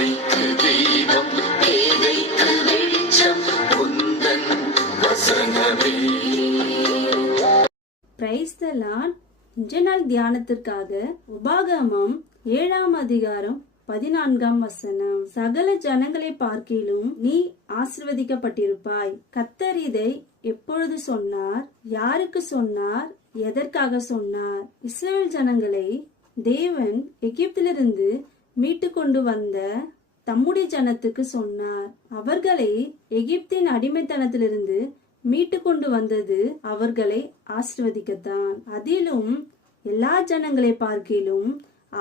பாதைக்கு தீபம், பேதைக்கு வெளிச்சம் உந்தன் வசனமே. Praise the Lord. இன்றைய நாள் தியானத்திற்காக உபாகமம் 7ஆம் அதிகாரம் 14ஆம் வசனம். சகல ஜனங்களை பார்க்கிலும் நீ ஆசீர்வதிக்கப்பட்டிருப்பாய். கர்த்தர் இதை எப்பொழுது சொன்னார்? யாருக்கு சொன்னார்? எதற்காக சொன்னார்? இஸ்ரவேல் ஜனங்களை தேவன் எகிப்திலிருந்து மீட்டு கொண்டு வந்த தம்முடைய ஜனத்துக்கு சொன்னார். அவர்களை எகிப்தின் அடிமைத்தனத்திலிருந்து மீட்டு கொண்டு வந்தது அவர்களை ஆசீர்வதிக்கத்தான். அதிலும் எல்லா ஜனங்களை பார்க்கிலும்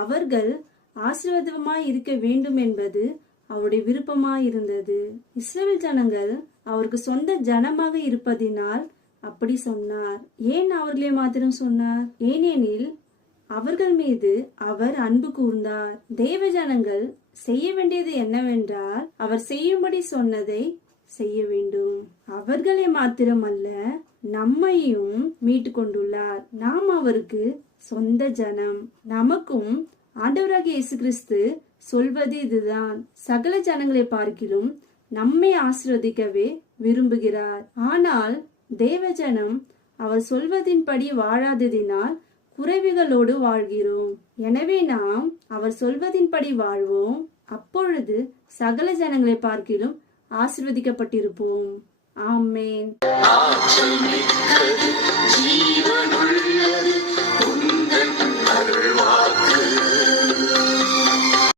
அவர்கள் ஆசீர்வாதமாய் இருக்க வேண்டும் என்பது அவருடைய விருப்பமாய் இருந்தது. இஸ்ரவேல் ஜனங்கள் அவருக்கு சொந்த ஜனமாக இருப்பதினால் அப்படி சொன்னார். ஏன் அவர்களை மாத்திரம் சொன்னார்? ஏனெனில் அவர்கள் மீது அவர் அன்பு கூர்ந்தார். தேவ ஜனங்கள் செய்ய வேண்டியது என்னவென்றால் அவர் செய்யும்படி சொன்னதை செய்ய வேண்டும். அவர்களை மாத்திரமல்ல, நம்மையும் மீட்டு கொண்டுள்ளார். நாம் அவருக்கு சொந்த ஜனம். நமக்கும் ஆண்டவராகிய இயேசு கிறிஸ்து சொல்வது இதுதான். சகல ஜனங்களை பார்க்கிலும் நம்மை ஆசீர்வதிக்கவே விரும்புகிறார். ஆனால் தேவஜனம் அவர் சொல்வதின்படி வாழாததினால் குறைவுகளோடு வாழ்கிறோம். எனவே நாம் அவர் சொல்வதின்படி வாழ்வோம். அப்பொழுது சகல ஜனங்களை பார்க்கிலும் ஆசீர்வதிக்கப்பட்டிருப்போம். ஆமென். ஆற்றல் மிக்கது, ஜீவனுள்ளது